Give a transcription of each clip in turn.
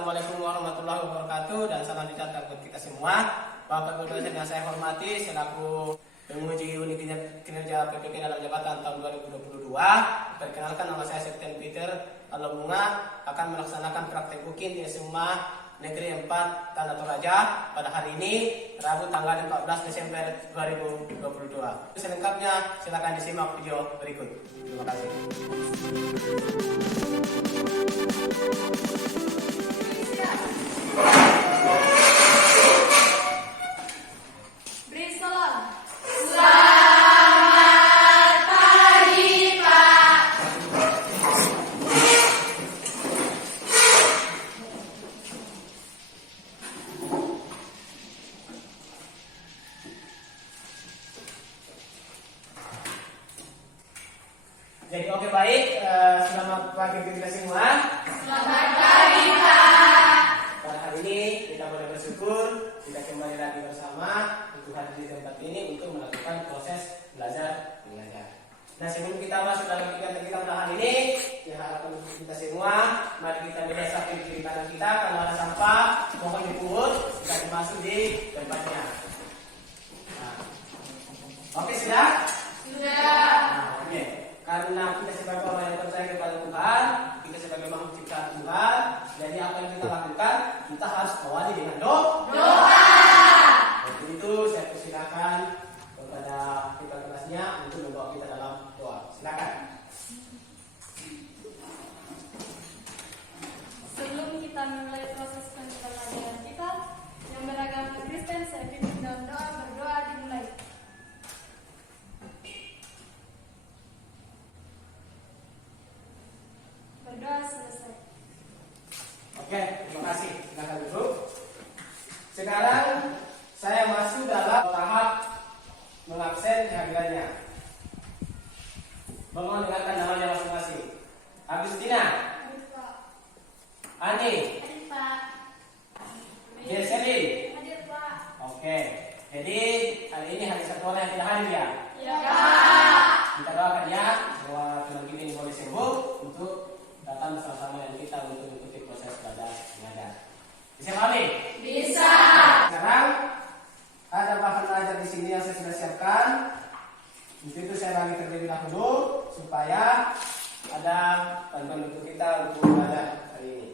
Assalamualaikum warahmatullahi wabarakatuh dan salam sejahtera buat kita semua. Bapak Ibu dosen yang saya hormati selaku penguji unit kinerja PPK dalam jabatan tahun 2022. Perkenalkan, nama saya Septian Peter Alabunga, akan melaksanakan praktek UKIN di SMA Negeri 4 Tanah Toraja pada hari ini, Rabu tanggal 14 Desember 2022. Selengkapnya silakan disimak video berikut. Terima kasih. Jadi oke, baik, selamat pagi kita semua. Selamat pagi, Pak. Pada hari ini kita boleh bersyukur kita kembali lagi bersama untuk hadir di tempat ini untuk melakukan proses belajar mengajar. Nah, sebelum kita masuk dalam kegiatan kita pada hari ini, ya harapan untuk kita semua, mari kita biasakan kiri kanan kita, kalau ada sampah mohon dipungut, kita dimasuk di tempatnya. Nah, oke, sudah? Sudah. Nah, oke. Karena kita sebagai orang yang percaya kepada Tuhan, kita sebagai makhluk ciptaan Tuhan, jadi apa yang kita lakukan, kita harus awali dengan doa. Untuk itu saya persilakan kepada kita kelasnya untuk membawa kita dalam doa. Silakan. Sebelum kita mulai proses pembelajaran kita yang beragama Kristen, saya pimpin dalam doa. Berdoa dimulai. Berdoa selesai. Oke, terima kasih. Silakan duduk. Sekarang saya masuk dalam tahap mengabsen kehadirannya. Mohon dengarkan namanya masing-masing. Agustina, Hadir, Pak. Ani, Hadir, Pak. Yeselin. Hadir, Pak. Oke, jadi hari ini hari satu orang yang tidak hadir ya. Ya, Pak. Kita doakan ya bahwa teman kita ini boleh sembuh untuk datang bersama-sama dengan kita untuk mengikuti proses belajar mengajar. Bisa pahami? Bisa. Sekarang ada bahan belajar di sini yang saya sudah siapkan. Untuk itu saya bagi terlebih dahulu supaya ada panduan untuk kita untuk belajar hari ini.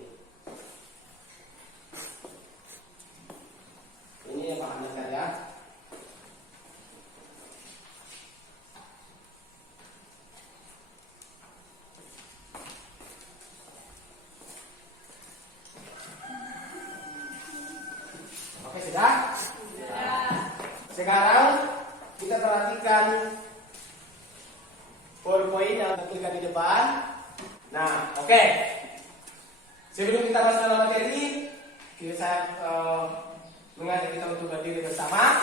Ini bahan belajar ya. Oke, sudah? Sudah. Sekarang kita perhatikan PowerPoint yang terlihat di depan. Nah, oke. Sebelum kita masuk dalam materi, saya mengajak kita untuk berdiri bersama.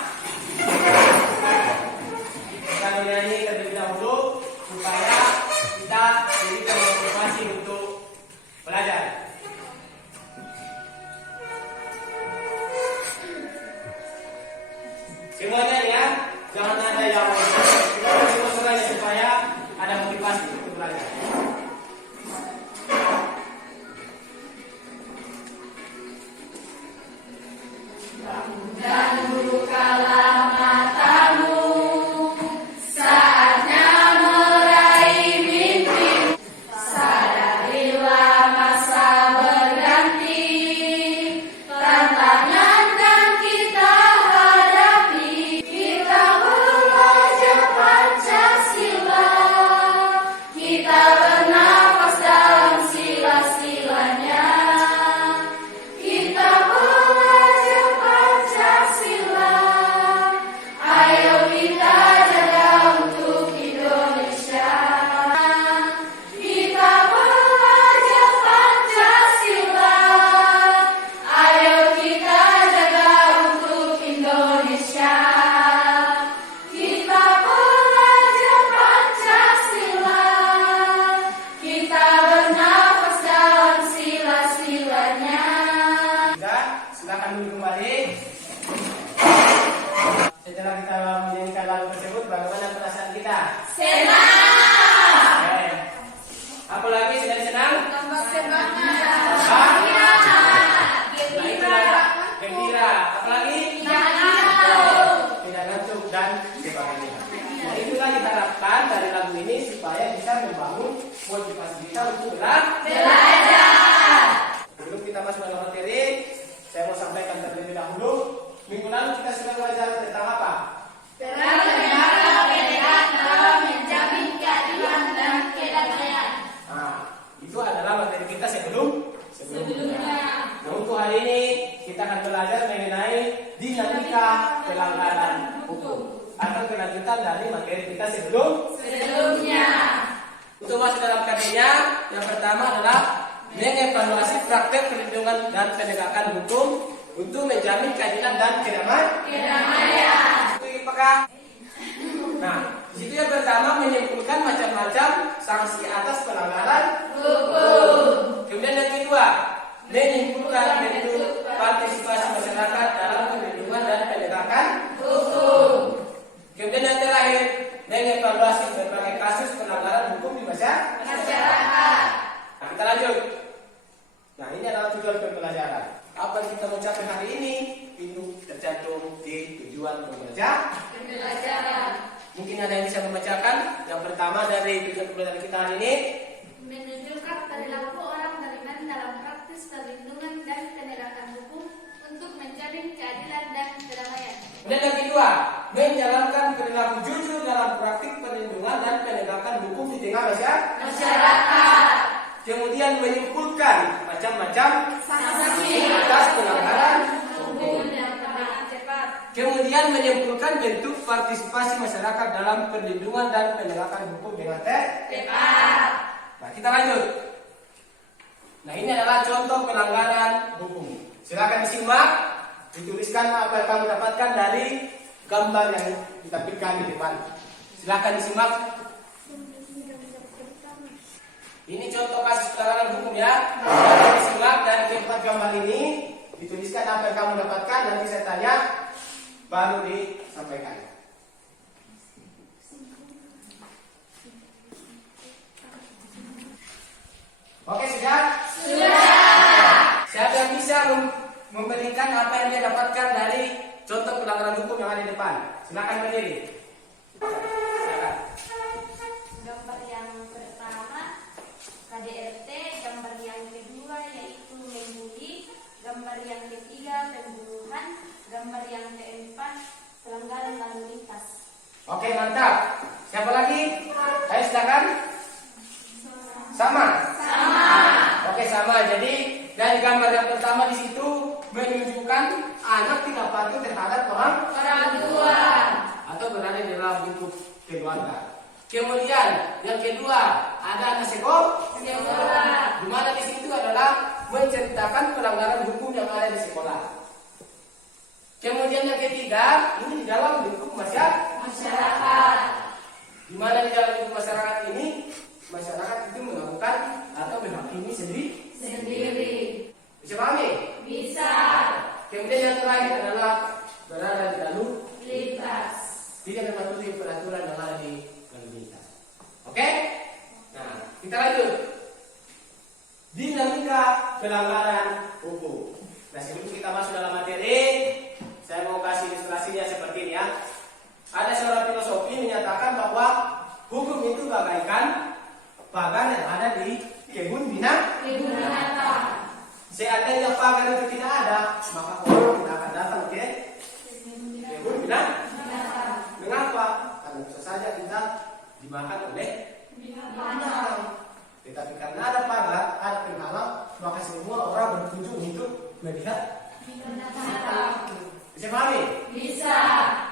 Kita menyanyi terlebih dahulu supaya kita diberikan motivasi untuk belajar. Semuanya ya, jangan ada yang semuanya supaya ada motivasi untuk belajar. Dan bukalah matamu saatnya meraih mimpi. Sadarilah masa berganti, tantangan dan kita hadapi. Kita belajar Pancasila, kita bernafas dalam sila-silanya. Kita belajar Pancasila, ayo kita jaga untuk Indonesia. Kita belajar Pancasila, ayo kita jaga untuk Indonesia. Kita belajar Pancasila, kita bernafas dalam sila-silanya. Sudah, silakan duduk kembali. Setelah kita menyanyikan lagu tersebut, bagaimana perasaan kita? Senang. Oke. Apa lagi sudah senang? Tambah semangat. Apa? materi, saya mau sampaikan terlebih dahulu. Minggu lalu kita sudah belajar tentang apa? Peran negara federal dalam menjamin keadilan dan kedamaian. Nah, itu adalah materi kita sebelumnya. Nah, untuk hari ini kita akan belajar mengenai dinamika pelanggaran hukum atau kelanjutan dari materi kita sebelumnya. Untuk masuk dalam materinya, yang pertama adalah mengevaluasi praktek perlindungan dan penegakan hukum untuk menjamin keadilan dan kedamaian. Itu apakah? Nah, di situ yang pertama menyimpulkan macam-macam sanksi atas pelanggaran hukum. Kemudian yang kedua, menyimpulkan bentuk partisipasi masyarakat dalam perlindungan dan penegakan hukum. Kemudian yang terakhir, mengevaluasi berbagai kasus pelanggaran hukum di masyarakat. Nah, kita lanjut. Nah, ini adalah tujuan pembelajaran. Apa yang kita mau capai hari ini? Itu tercantum di tujuan pembelajaran. Mungkin ada yang bisa membacakan. Yang pertama dari tujuan pembelajaran kita hari ini, Menunjukkan perilaku orang beriman dalam praktis perlindungan dan penegakan hukum untuk menjamin keadilan dan kedamaian. kemudian yang kedua, menjalankan perilaku jujur dalam praktik perlindungan dan penegakan hukum di tengah masyarakat. Kemudian menyimpulkan macam-macam sanksi atas pelanggaran hukum. Kemudian menyimpulkan bentuk partisipasi masyarakat dalam perlindungan dan penegakan hukum dengan tepat. Nah, kita lanjut. Nah, ini adalah contoh pelanggaran hukum. Silakan disimak, dituliskan apa yang kamu dapatkan dari gambar yang ditampilkan di depan. Silakan disimak. Ini contoh kasus pelanggaran hukum ya. Silakan disimak dari keempat gambar ini, dituliskan apa yang kamu dapatkan. Nanti saya tanya, baru disampaikan. Oke, sudah? Siapa yang bisa memberikan apa yang dia dapatkan dari contoh pelanggaran hukum yang ada di depan? Silakan berdiri. Silakan. Gambar yang pertama KDRT, gambar yang kedua yaitu membuli, gambar yang ketiga pembunuhan, gambar yang keempat pelanggaran lalu lintas. Oke, mantap. Siapa lagi? Ayo silakan. Sama. Oke, sama. Jadi dari gambar yang pertama di situ menunjukkan anak tidak patuh terhadap orang tua atau berada di dalam lingkup keluarga. Kemudian yang kedua ada anak sekolah. Di mana di situ adalah menceritakan pelanggaran hukum yang ada di sekolah. Kemudian yang ketiga ini di dalam lingkup masyarakat. Di mana di dalam lingkup masyarakat ini masyarakat itu melakukan atau menghakimi sendiri. Bisa pahami? Bisa. Kemudian yang terakhir adalah berada di lalu lintas. Tidak mematuhi peraturan yang ada di lalu lintas. Oke? Nah, kita lanjut. Dinamika pelanggaran hukum. Nah, sebelum kita masuk dalam materi, saya mau kasih ilustrasinya seperti ini ya. Ada seorang filosofi menyatakan bahwa hukum itu bagaikan pagar yang ada di kebun binatang. Seandainya pagar itu tidak ada, maka orang tidak akan datang ke kebun binatang. Mengapa? Karena bisa saja kita dimakan oleh binatang. Tetapi karena ada pagar, ada penghalang, maka semua orang berkunjung untuk melihat binatang. Bisa pahami? Bisa.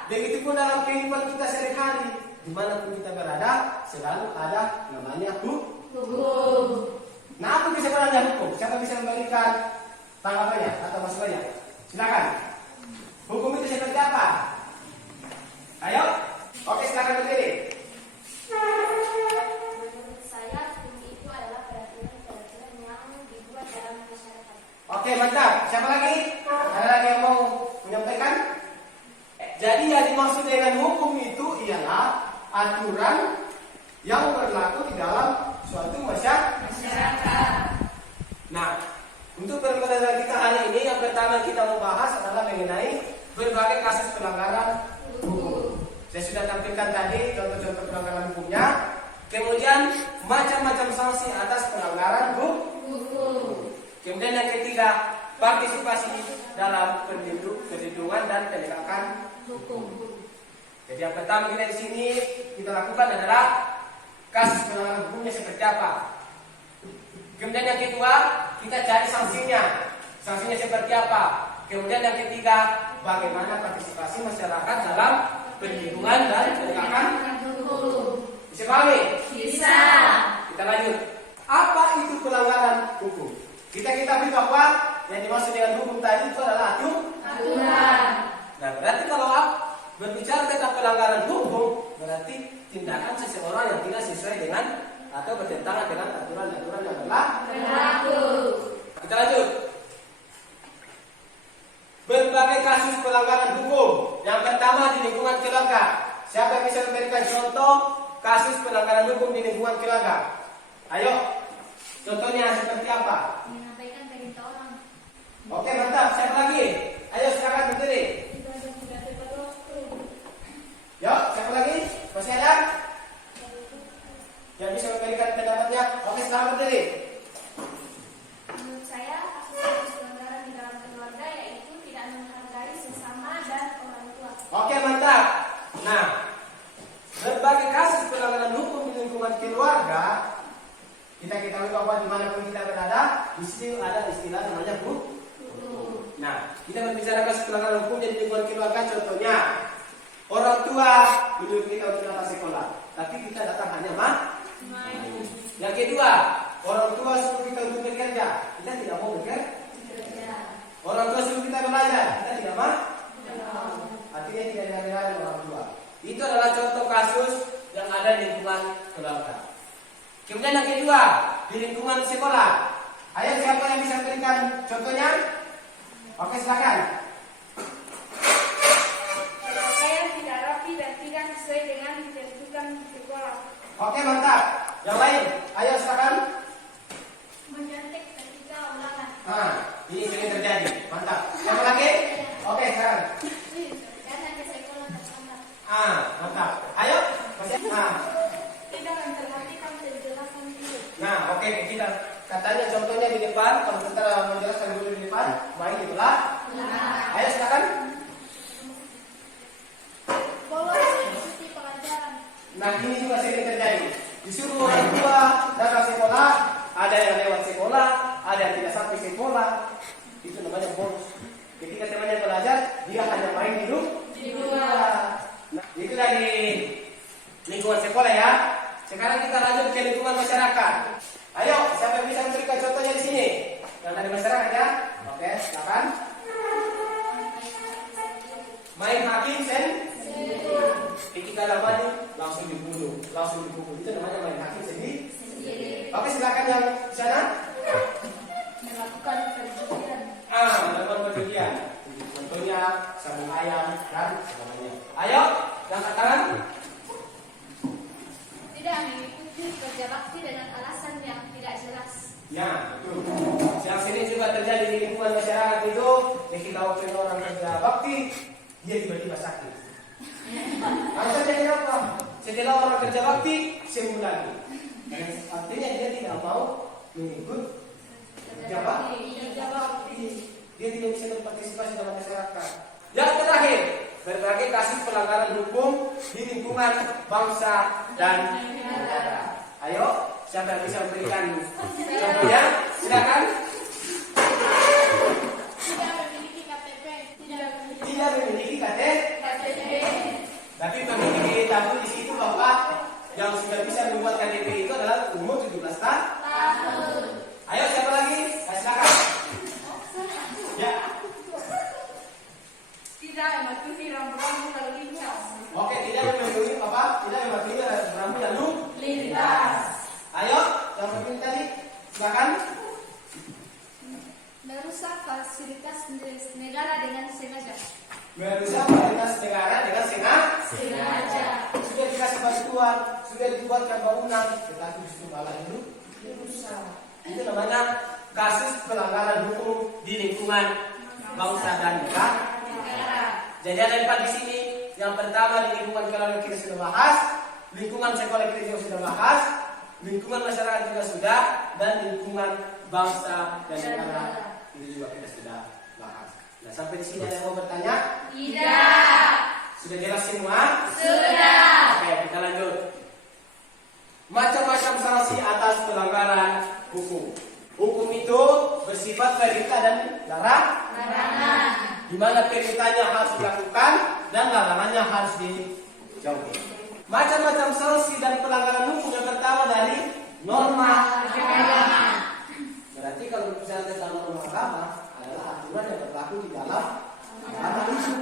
Begitupun dalam kehidupan kita sehari-hari, dimanapun kita berada, selalu ada namanya hukum. Nah, aku bisa menanya hukum. Siapa bisa memberikan tanggapannya atau masukannya? Silakan. Hukum itu seperti apa? Ayo. Oke, silakan berdiri. Menurut saya hukum itu adalah peraturan-peraturan yang dibuat dalam masyarakat. Oke, mantap. Siapa lagi? Ada lagi yang mau menyampaikan? Jadi yang dimaksud dengan hukum itu ialah aturan yang berlaku di dalam suatu masyarakat. Nah, untuk pembelajaran kita hari ini yang pertama kita membahas adalah mengenai berbagai kasus pelanggaran hukum. Saya sudah tampilkan tadi contoh-contoh pelanggaran hukumnya. Kemudian macam-macam sanksi atas pelanggaran hukum. Kemudian yang ketiga, partisipasi dalam perlindungan dan penegakan hukum. Jadi yang pertama kita di sini kita lakukan adalah kasus pelanggaran hukumnya seperti apa. Kemudian yang kedua kita cari sanksinya, sanksinya seperti apa. Kemudian yang ketiga bagaimana partisipasi masyarakat dalam perlindungan dan penegakan hukum. Bisa pahami? Bisa. Kita lanjut. Apa itu pelanggaran hukum? Kita beri bahwa yang dimaksud dengan hukum tadi itu adalah aturan. Nah, berarti kalau berbicara tentang pelanggaran hukum, berarti tindakan seseorang yang tidak sesuai dengan atau bertentangan dengan aturan-aturan yang berlaku. Kita lanjut. Berbagai kasus pelanggaran hukum. Yang pertama di lingkungan keluarga. Siapa yang bisa memberikan contoh kasus pelanggaran hukum di lingkungan keluarga? Ayo, contohnya seperti apa? Menyampaikan perintah orang. Oke, mantap. Siapa lagi? Ayo silakan berdiri. Yuk, siapa lagi? Masih ada? Yang bisa memberikan pendapatnya? Oke, selamat berdiri. Menurut saya, kasus pelanggaran di dalam keluarga yaitu tidak menghargai sesama dan orang tua. Oke, mantap. Nah, berbagai kasus pelanggaran hukum di lingkungan keluarga, kita ketahui bahwa dimanapun kita berada, di sini ada istilah namanya hukum. Nah, kita berbicara kasus pelanggaran hukum di lingkungan keluarga, contohnya orang tua menyuruh kita untuk datang sekolah, tapi kita datang hanya main. Yang kedua, orang tua suruh kita untuk bekerja, kita tidak mau bekerja. Orang tua suruh kita belajar, kita tidak mau. Artinya tidak dihargai orang tua. Itu adalah contoh kasus yang ada di lingkungan keluarga. Kemudian yang kedua, di lingkungan sekolah. Ayo siapa yang bisa berikan contohnya? Oke, silakan. Saya tidak rapi dan tidak sesuai dengan ketentuan sekolah. Oke, mantap. Yang lain, ayo silakan. Menyantek ketika ulangan. Nah, ini sering terjadi. Mantap. Siapa lagi? Oke, sekarang. Karena ke sekolah terlambat. Mantap. Ayo. Masih. Tidak memperhatikan penjelasan guru. Nah, oke, kita katanya contohnya di depan. Kalau kita menjelaskan dulu di depan, baik itulah. Ayo silakan. Bolos mengikuti pelajaran. Nah, ini juga sering terjadi. Disuruh orang tua datang sekolah, ada yang lewat sekolah, ada yang tidak sampai sekolah. Itu namanya bolos. Ketika temannya belajar, dia hanya main di luar. Nah, itu dari lingkungan sekolah ya. Sekarang kita lanjut ke lingkungan masyarakat. Ayo, siapa yang bisa memberikan contohnya di sini? Yang dari masyarakat ya. Oke, silakan. Main hakim ketika lamanya langsung dibunuh, langsung dipukul. Itu namanya main hakim sendiri. Oke, silakan yang di sana. Melakukan perjudian. Melakukan perjudian. Contohnya sabung ayam dan sebagainya. Ayo, angkat tangan. Tidak mengikuti kerja bakti dengan alasan yang tidak jelas. Ya, betul. Yang sini juga terjadi di lingkungan masyarakat itu, ketika waktu orang kerja bakti, dia tiba-tiba sakit. Alasannya kenapa? Setelah orang kerja bakti, sembuh lagi. Artinya dia tidak mau mengikut kerja bakti. Dia tidak bisa berpartisipasi dalam masyarakat. Yang terakhir, berbagai kasus pelanggaran hukum di lingkungan bangsa dan negara. Ayo, siapa yang bisa memberikan contohnya? Silakan. Tidak memiliki KTP. Tidak memiliki KTP. Tapi memiliki tahu di situ bahwa yang sudah bisa membuat KTP itu adalah umur 17 tahun. Ayo, siapa lagi? Silakan. Ya. Tidak mematuhi rambu-rambu lalu lintas. Oke, tidak mematuhi apa? Tidak mematuhi rambu lalu Lintas. Ayo, yang berpilih tadi, silakan. Merusak fasilitas negara dengan sengaja. Merusak fasilitas negara dengan Sengaja. Sudah dikasih bantuan, sudah dibuatkan bangunan, tetapi justru malah dirusak. Itu namanya kasus pelanggaran hukum di lingkungan bangsa dan negara. Jadi ada 4 di sini. Yang pertama di lingkungan keluarga kita sudah bahas, lingkungan sekolah kita juga sudah bahas, lingkungan masyarakat juga sudah, dan lingkungan bangsa dan negara Ini juga kita sudah bahas. Nah, sampai di sini ada yang mau bertanya? Tidak. Sudah jelas semua? Sudah. Oke, kita lanjut. Macam-macam sanksi atas pelanggaran hukum. Hukum itu bersifat perintah dan larangan. Di mana perintahnya harus dilakukan dan larangannya harus dijauhi. Macam-macam sanksi dan pelanggaran hukum yang pertama dari norma agama. Berarti kalau berbicara tentang norma agama adalah aturan yang berlaku di dalam agama itu.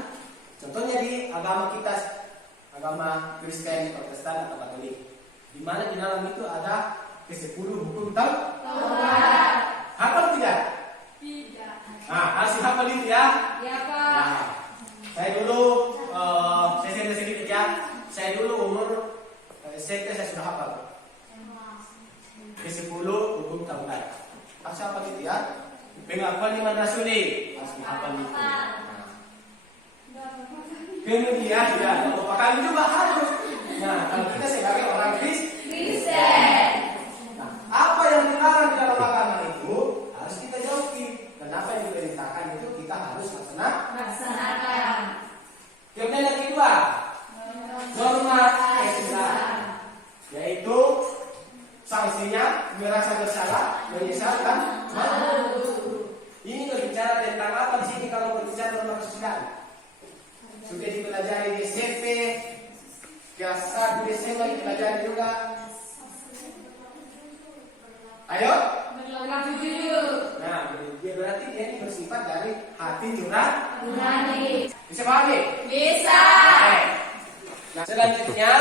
Contohnya di agama kita, agama Kristen, Protestan, atau Katolik, di mana di dalam itu ada ke-10 hukum Taurat. Hafal tidak? Tidak. Nah, harus hafal itu ya. Ya, Pak. Nah, saya dulu, saya cerita sedikit ya. Saya dulu umur SMP saya sudah hafal ke-10 hukum Taurat. Harus hafal itu ya. Pengakuan iman rasuli harus dihafal itu. Kemudian ya, beberapa kali juga harus. Nah, kalau kita sebagai orang Kristen, nah, apa yang dilarang di dalam agama itu harus kita jauhi, dan apa yang diperintahkan itu kita harus laksanakan. Kemudian yang kedua, norma kesusahan, yaitu sanksinya merasa bersalah, menyesalkan, malu. Ini berbicara tentang apa di sini kalau berbicara norma kesusahan? Sudah dipelajari di SMP, kelas 1 di SMA dipelajari juga. Ayo? Berlaku jujur. Nah, berarti dia ini bersifat dari hati nurani. Bisa pahami? Bisa. Oke. Nah, selanjutnya,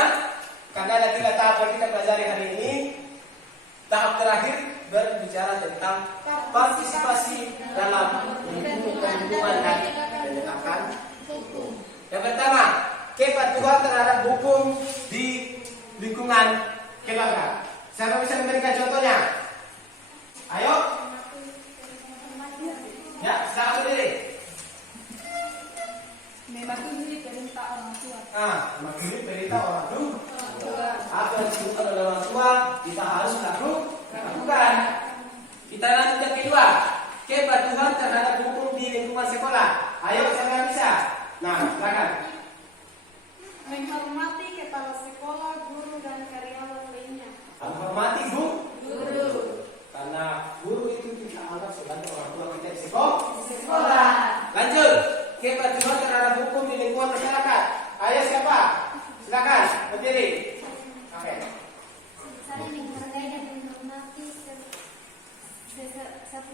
karena ada 3 tahap yang kita pelajari hari ini, tahap terakhir berbicara tentang partisipasi dalam perlindungan dan penegakan hukum. Yang pertama, kepatuhan terhadap hukum di lingkungan keluarga. Siapa bisa memberikan contohnya? Ayo. Ya, silakan sendiri. Mematuhi perintah orang tua. Mematuhi perintah orang tua. Apa yang disebutkan oleh orang tua kita harus lakukan. Kita lanjut yang kedua, kepatuhan terhadap hukum di lingkungan sekolah. Ayo, siapa yang bisa? Nah, silakan. Menghormati kepala sekolah, guru, dan karyawan lainnya. Menghormati guru. Karena guru itu kita anggap sebagai orang tua kita di sekolah. Lanjut, kepatuhan terhadap hukum di lingkungan masyarakat. Ayo siapa? Silakan berdiri. Oke. Saling menghargai dan menghormati satu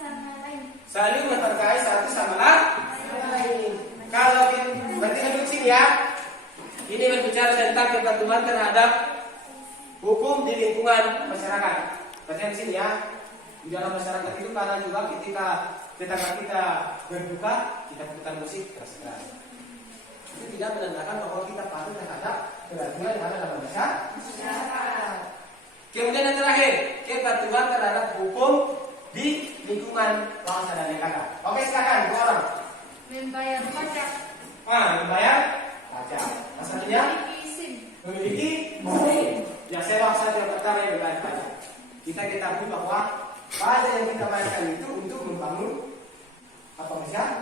sama lain. Saling menghargai satu sama lain. Kalau berarti duduk sini ya. Ini berbicara tentang kepatuhan terhadap hukum di lingkungan masyarakat. Berarti di sini ya. Di dalam masyarakat itu karena juga ketika tetangga kita berduka, kita putar musik keras-keras. Itu tidak menandakan bahwa kita patuh terhadap peraturan yang ada dalam masyarakat. Kemudian yang terakhir, kepatuhan terhadap hukum di lingkungan bangsa dan negara. Oke, silakan dua orang. Membayar pajak. Membayar pajak. Maksudnya memiliki SIM. Yang saya maksud yang pertama yang membayar pajak. Kita ketahui bahwa pajak yang kita bayarkan itu untuk membangun apa masyarakat.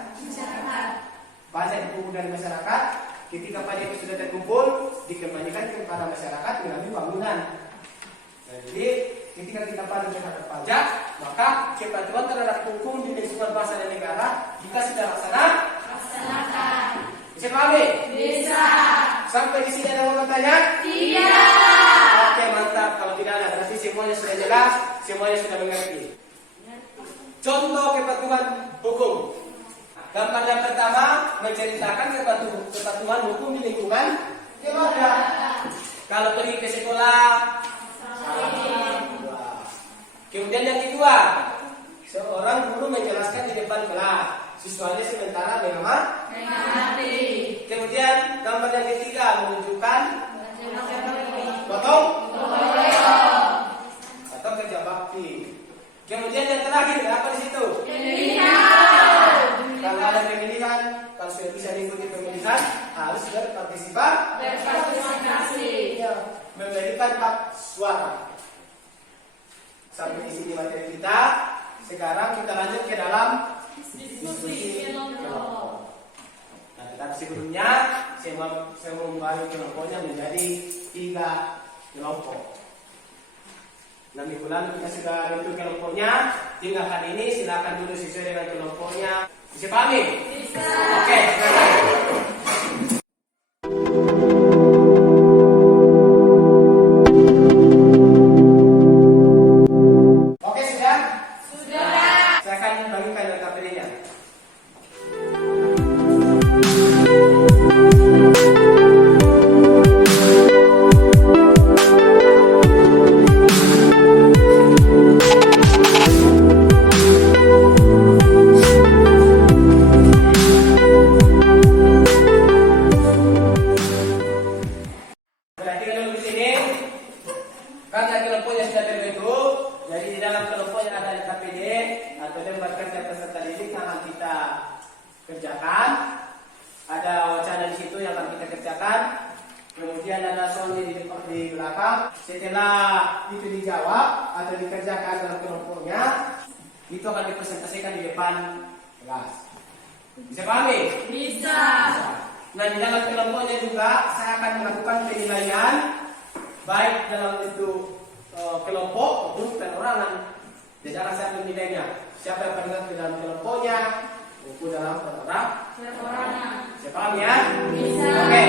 Pajak dipungut dari masyarakat. Ketika pajak itu sudah terkumpul, dikembalikan kepada masyarakat melalui bangunan. Jadi ketika kita patuh terhadap pajak, maka kepatuhan terhadap hukum di lingkungan bangsa dan negara kita sudah laksanakan. Bisa pahami? Bisa. Sampai di sini ada yang mau bertanya? Tidak. Oke, mantap. Kalau tidak ada, berarti semuanya sudah jelas, semuanya sudah mengerti. Contoh kepatuhan hukum. Gambar yang pertama menceritakan kepatuhan hukum di lingkungan keluarga. Kalau pergi ke sekolah, kemudian yang kedua, seorang guru menjelaskan di depan kelas, siswanya sementara mengamati. Kemudian gambar yang ketiga menunjukkan gotong atau kerja bakti. Kemudian yang terakhir apa di situ? Kalau ada pemilihan, kalau sudah bisa diikuti pemilihan, harus berpartisipasi. Memberikan hak suara. Sampai di sini materi kita. sekarang kita lanjut ke dalam diskusi kelompok. Nah, tetapi sebelumnya saya membagi kelompoknya menjadi 3 kelompok. Nah, minggu lalu kita sudah bentuk kelompoknya. Tinggal kali ini silakan dulu sesuai dengan kelompoknya. Bisa pahami? Bisa. Oke, silakan. Oke, sudah? Sudah. Saya akan bagikan data pilihnya. Perhatikan dulu di sini. Karena kelompoknya sudah terbentuk, jadi di dalam kelompoknya ada LKPD atau lembar kerja peserta didik yang akan kita kerjakan. Ada wacana di situ yang akan kita kerjakan. Kemudian ada soalnya di belakang. Setelah itu dijawab atau dikerjakan dalam kelompoknya, itu akan dipresentasikan di depan kelas. Bisa pahami? Bisa. Nah, di dalam kelompoknya juga saya akan melakukan penilaian baik dalam bentuk kelompok maupun perorangan. Jadi akan saya menilainya siapa yang paling di dalam kelompoknya maupun dalam perorangan. Bisa paham ya? Bisa. Oke.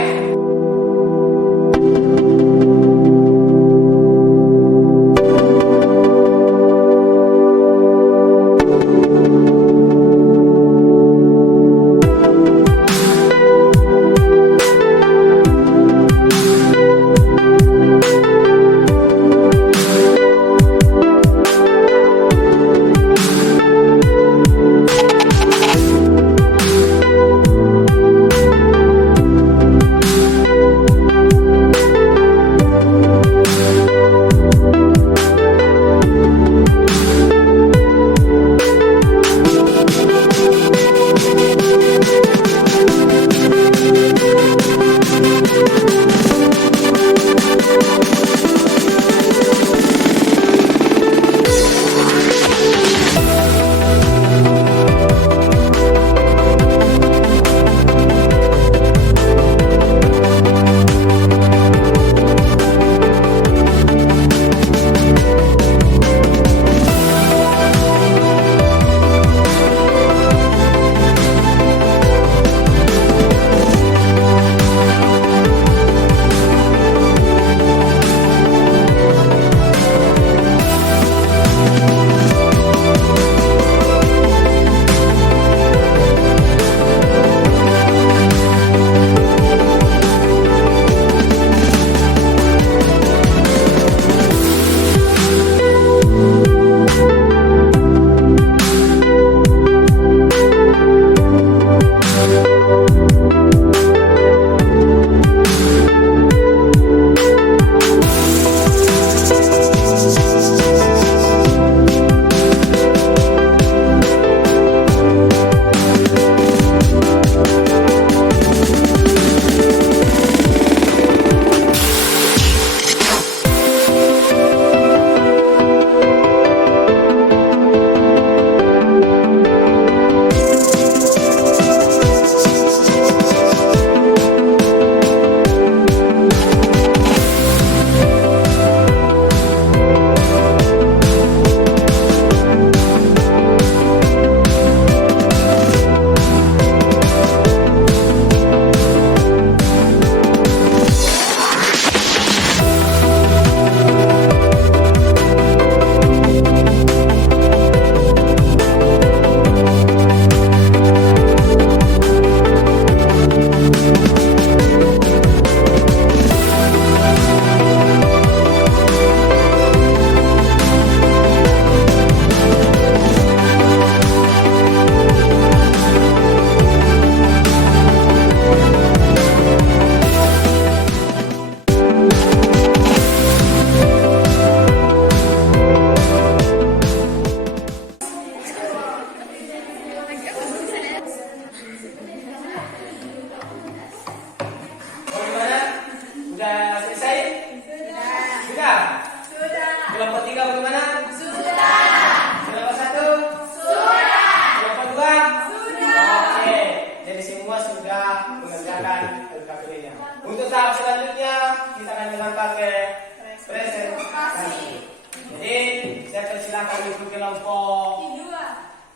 kelompok Dua.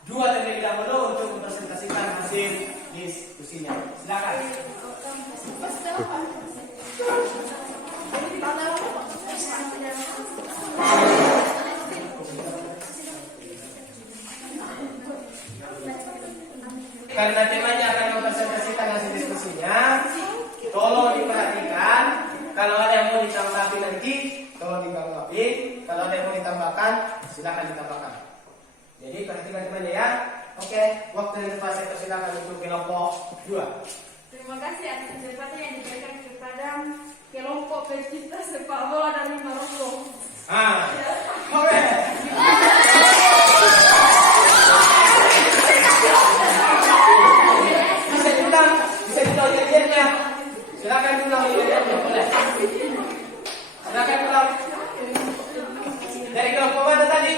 2 terlebih dahulu untuk mempresentasikan hasil diskusinya. Silakan. Karena temanya akan mempresentasikan hasil diskusinya, tolong diperhatikan. Kalau ada yang mau ditambahkan nanti, tolong ditambahkan. Kalau ada yang mau ditambahkan, silakan ditambahkan. Jadi perhatikan temannya ya. Oke, waktu yang tepat saya persilakan untuk kelompok 2. Terima kasih atas kesempatan yang diberikan kepada kelompok pecinta sepak bola dari Maroko. Oke. Bisa diulang jadinya. Silakan diulang jadinya, boleh. Silakan ulang. Dari kelompok mana tadi?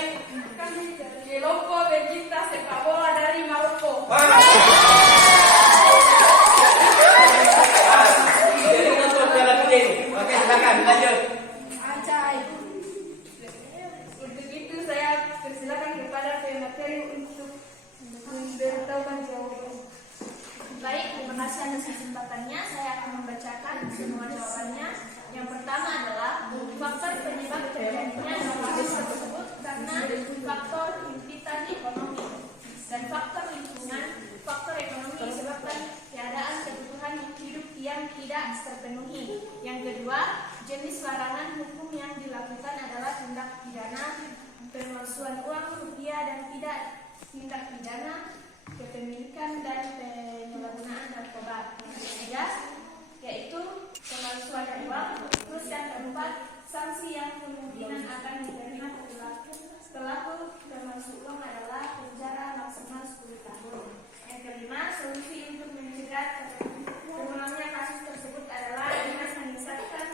Kelompok pecinta sepak bola dari Maroko. Jadi untuk piala kuning. Oke, silakan lanjut. Acai. Untuk itu saya persilakan kepada pemateri untuk memberitahukan jawaban. Baik, terima kasih atas kesempatannya. Saya akan membacakan semua jawabannya. Yang pertama adalah faktor penyebab terjadinya nomaden tersebut karena faktor himpitan ekonomi dan faktor lingkungan. Faktor ekonomi disebabkan keadaan kebutuhan hidup yang tidak terpenuhi. Yang kedua, jenis larangan hukum yang dilakukan adalah tindak pidana pemalsuan uang rupiah dan tidak tindak pidana kepemilikan dan penyalahgunaan narkoba. Yang ketiga, yaitu pemalsuan uang. Terus yang keempat, sanksi yang kemungkinan akan diterima pelaku pemalsu uang adalah penjara maksimal 10 tahun. Yang kelima, solusi untuk mencegah terulangnya kasus tersebut adalah dengan meningkatkan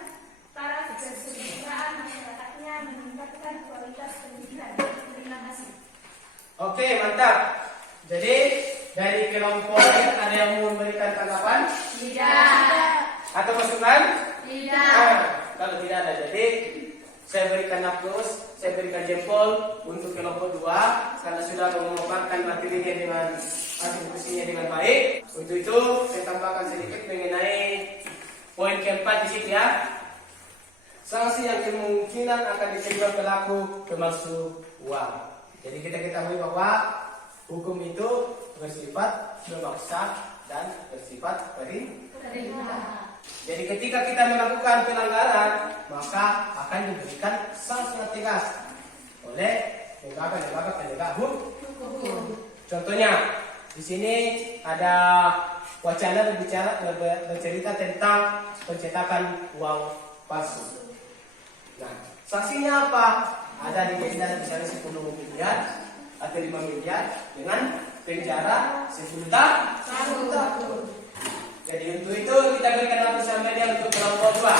taraf kesejahteraan masyarakatnya, meningkatkan kualitas pendidikan. Terima kasih. Oke, mantap. Jadi dari kelompok lain ada yang mau memberikan tanggapan? Tidak. Atau masukan? Tidak. Kalau tidak ada, jadi saya berikan aplaus, saya berikan jempol untuk kelompok 2 karena sudah memaparkan materinya dengan hasil diskusinya dengan baik. Untuk itu saya tambahkan sedikit mengenai poin keempat di situ ya. Sanksi yang kemungkinan akan diterima pelaku pemalsu uang. Jadi kita ketahui bahwa hukum itu bersifat memaksa dan bersifat perintah. Jadi ketika kita melakukan pelanggaran, maka akan diberikan sanksi yang tegas oleh lembaga-lembaga penegak hukum. Contohnya, di sini ada wacana bercerita tentang pencetakan uang palsu. Nah, sanksinya apa? Ada didenda misalnya 10 miliar atau 5 miliar dengan penjara 10 tahun. Jadi untuk itu kita berikan waktu sampai dia untuk kelompok 2.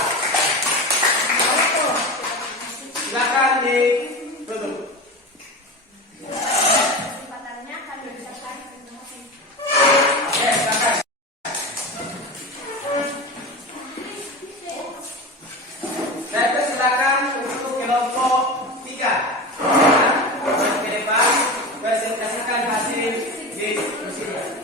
Silakan ditutup. Kesempatannya kami ucapkan terima kasih. Oke, silakan. Saya persilakan untuk kelompok 3. Ke depan presentasikan hasil diskusinya.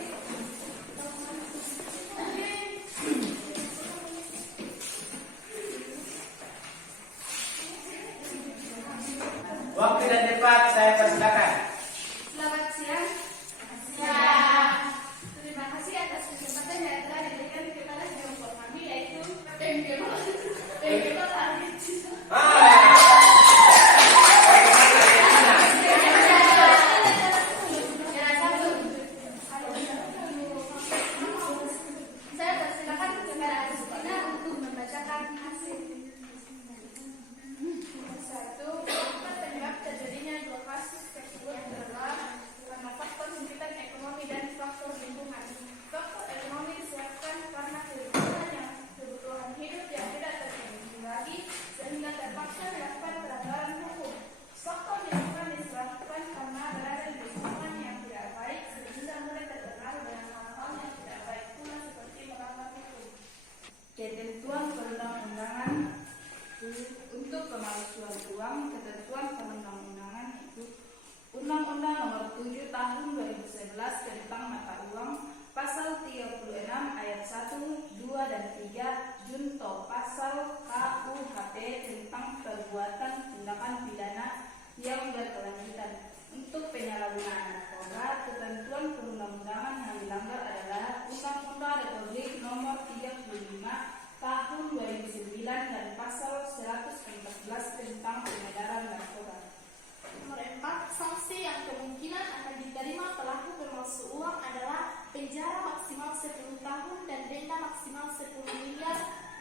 penjara maksimal 10 tahun dan denda maksimal 10 miliar,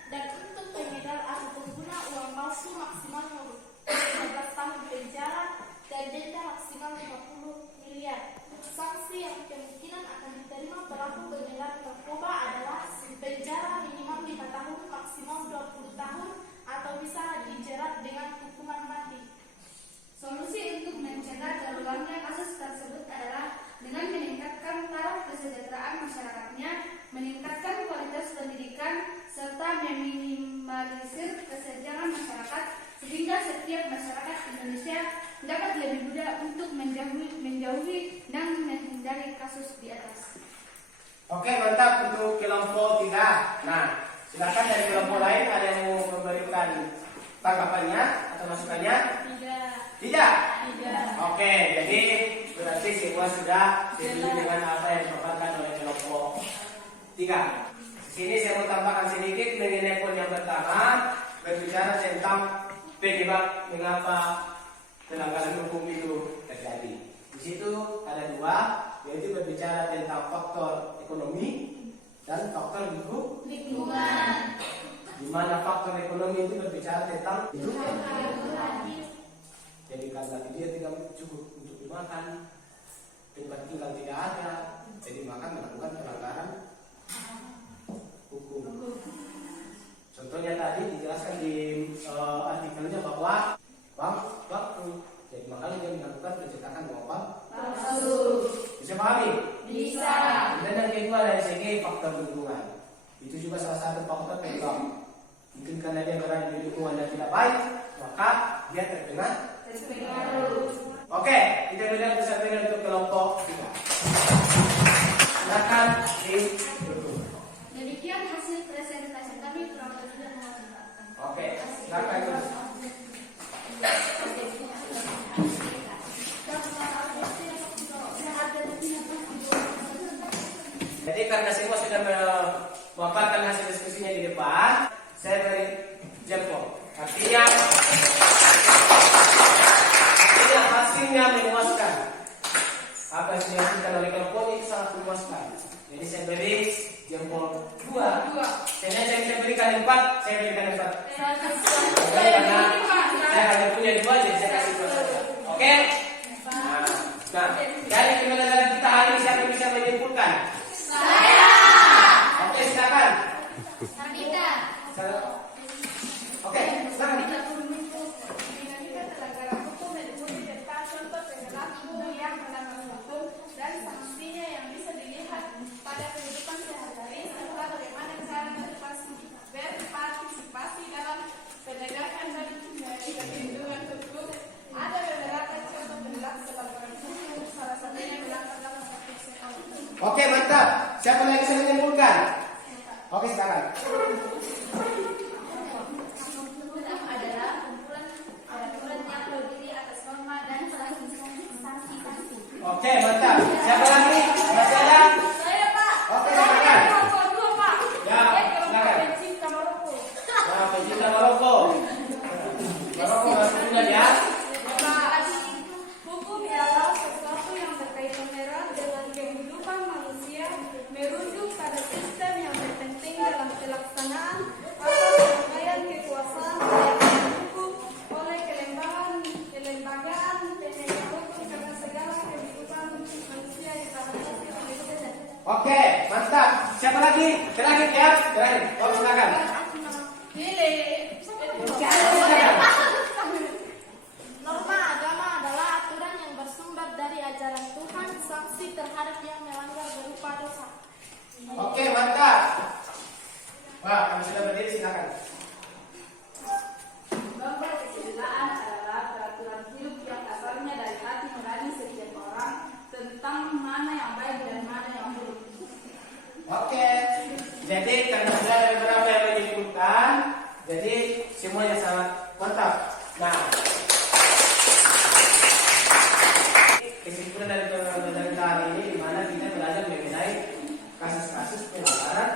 dan untuk pengedar atau pengguna uang palsu maksimal 15 tahun penjara dan denda maksimal 50 miliar. Sanksi yang kemungkinan akan diterima pelaku pengedar narkoba adalah penjara minimal 5 tahun maksimal 20 tahun atau bisa dijerat dengan hukuman mati. Solusi untuk mencegah terulangnya kasus tersebut adalah dengan meningkatkan taraf kesejahteraan masyarakatnya, meningkatkan kualitas pendidikan, serta meminimalisir kesenjangan masyarakat sehingga setiap masyarakat Indonesia dapat lebih mudah untuk menjauhi dan menghindari kasus di atas. Oke, mantap untuk kelompok 3. Nah, silakan dari kelompok lain ada yang mau memberikan tanggapannya atau masukannya? Tidak. Oke, jadi berarti semua sudah setuju dengan apa yang dipaparkan oleh kelompok 3. Di sini saya mau tambahkan sedikit mengenai poin yang pertama, berbicara tentang penyebab mengapa pelanggaran hukum itu terjadi. Di situ ada 2, yaitu berbicara tentang faktor ekonomi dan faktor lingkungan. Di mana faktor ekonomi itu berbicara tentang hidup. Jadi karena dia tidak cukup untuk dimakan, tempat tinggal tidak ada, jadi maka melakukan pelanggaran hukum. Contohnya tadi dijelaskan di artikelnya bahwa bank bangkrut, jadi makanya dia melakukan pencetakan uang palsu. Bisa pahami? Bisa. Dan yang kedua dari segi faktor lingkungan, itu juga salah satu faktor penyebab. Mungkin karena dia berada di lingkungan yang tidak baik, maka dia terkena terpengaruh. Oke, kita berikan kesempatan untuk kelompok 3. Silakan ditutup. Demikian hasil presentasi kami, kurang lebih dan memuaskan. Oke, silakan. Jadi karena semua sudah memaparkan hasil diskusinya di depan, saya beri jempol. Artinya hasilnya memuaskan. Apa yang dihasilkan oleh kelompok itu sangat memuaskan. Jadi saya beri jempol 2. Saya bisa berikan 4, saya berikan 4. Karena saya hanya punya 2, jadi saya kasih 2 saja. Oke? Nah, dari pembelajaran kita hari ini siapa yang bisa menyimpulkan? Saya. Oke, silakan. Sabita. Oke, silakan. Dinamika pelanggaran hukum meliputi tentang contoh perilaku yang melanggar hukum dan sanksinya yang bisa dilihat pada kehidupan sehari-hari, serta bagaimana cara berpartisipasi dalam penegakan dan perlindungan hukum. Ada beberapa contoh perilaku pelanggaran hukum, salah satunya melanggar dalam praktik sekolah. Oke, mantap. Siapa yang bisa menyimpulkan? Oke, silakan. Adalah kumpulan aturan yang terdiri atas norma dan sanksi-sanksi. Oke, mantap. Siapa lagi? Masih ada? Saya, Pak. Oke, silakan. Kelompok 2, Pak. Ya, silakan. Pencinta Maroko. Nah, pencinta Maroko. Maroko masuknya ya. Hukum ialah sesuatu yang berkaitan erat dengan kehidupan manusia, merujuk pada sistem yang terpenting dalam pelaksanaan atau penyampaian kekuasaan keyakinan hukum oleh kelembagaan penegak hukum karena segala kehidupan manusia dibatasi oleh hukum. Oke, mantap. Siapa lagi? Terakhir ya. Terakhir. Oh, silakan. Norma agama adalah aturan yang bersumber dari ajaran Tuhan. Sanksi terhadap yang melanggar berupa dosa. Oke, mantap. Wah, kami sudah berdiri, silakan. Norma kesusilaan adalah peraturan hidup yang asalnya dari hati nurani setiap orang tentang mana yang baik dan mana yang buruk. Oke. Jadi karena sudah ada beberapa yang menyimpulkan, jadi semuanya sangat mantap. Nah, kesimpulan dari pembelajaran hari ini di mana kita belajar mengenai kasus-kasus pelanggaran.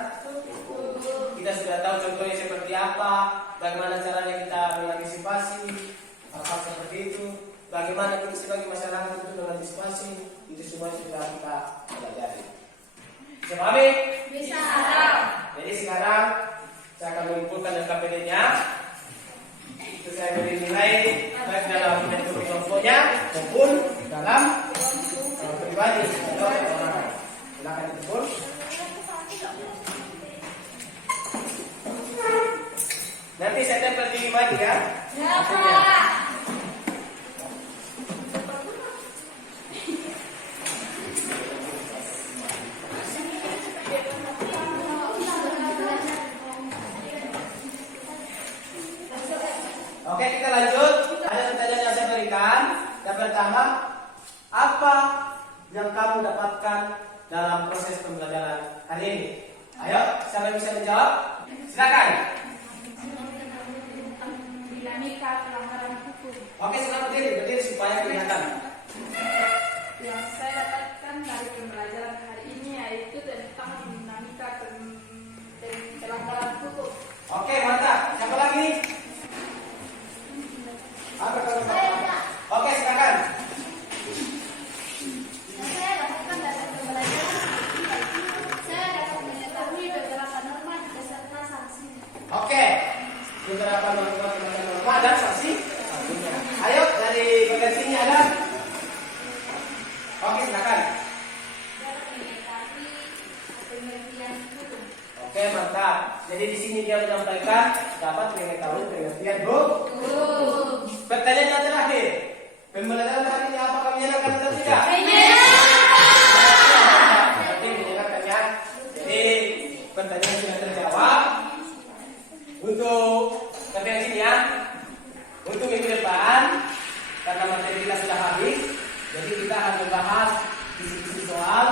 Kita sudah tahu contohnya seperti apa, bagaimana caranya kita mengantisipasi hal-hal seperti itu, bagaimana kita sebagai masyarakat untuk mengantisipasi, itu semua sudah kita pelajari. Bisa pahami? Bisa. Jadi sekarang saya akan mengumpulkan LKPD-nya. Itu saya beri nilai baik dalam bentuk kelompoknya maupun dalam pribadi atau perorangan. Silakan dikumpul. Nanti saya tempel di maju ya. Ya, Pak. Oke, kita lanjut. Ada pertanyaan yang saya berikan. Yang pertama, apa yang kamu dapatkan dalam proses pembelajaran hari ini? Ayo, siapa yang bisa menjawab? Silakan. Dinamika pelanggaran hukum. Oke, silakan berdiri supaya kelihatan. Yang saya dapatkan dari pembelajaran hari ini yaitu tentang dinamika pelanggaran hukum. Oke, mantap. Siapa lagi? Apa kamu? Oke, silakan. Saya dapatkan dari pembelajaran yaitu saya dapat mengetahui beberapa norma beserta sanksi. Oke. Beberapa norma dan sanksi. Ayo dari bagian sini ada. Oke, silakan. Dapat mengetahui pengertian hukum. Oke, mantap. Jadi di sini dia menyampaikan dapat mengetahui pengertian hukum. Pertanyaan yang terakhir. Pembelajaran hari ini apakah menyenangkan atau tidak? Berarti menyenangkan ya. Jadi pertanyaan sudah terjawab. Untuk pertanyaan sini ya. Untuk minggu depan karena materi kita sudah habis, jadi kita akan membahas diskusi soal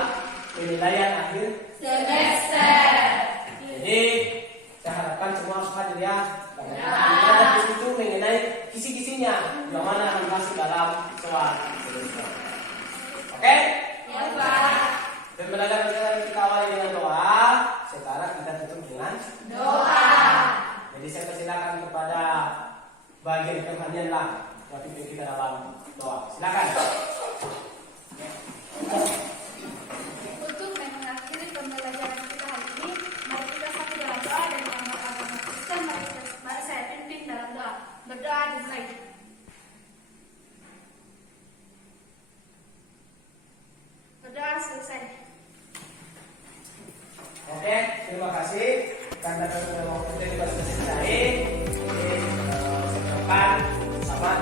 penilaian akhir Semester. Jadi saya harapkan semua harus hadir ya. Karena di situ mengenai kisi-kisinya yang mana akan masuk dalam soal. Oke? Ya, Pak. Pembelajaran kita awali dengan doa. Sekarang kita tutup dengan Doa. Jadi saya persilakan kepada bagian pertanyaan lah yang pimpin kita dalam doa. Silakan. Untuk mengakhiri pembelajaran kita hari ini, mari kita satu dalam doa dan mengamalkan agama Kristen. Mari saya pimpin dalam doa. Berdoa dimulai. Berdoa selesai. Oke, terima kasih karena waktu kita sudah selesai. Jadi saya ucapkan selamat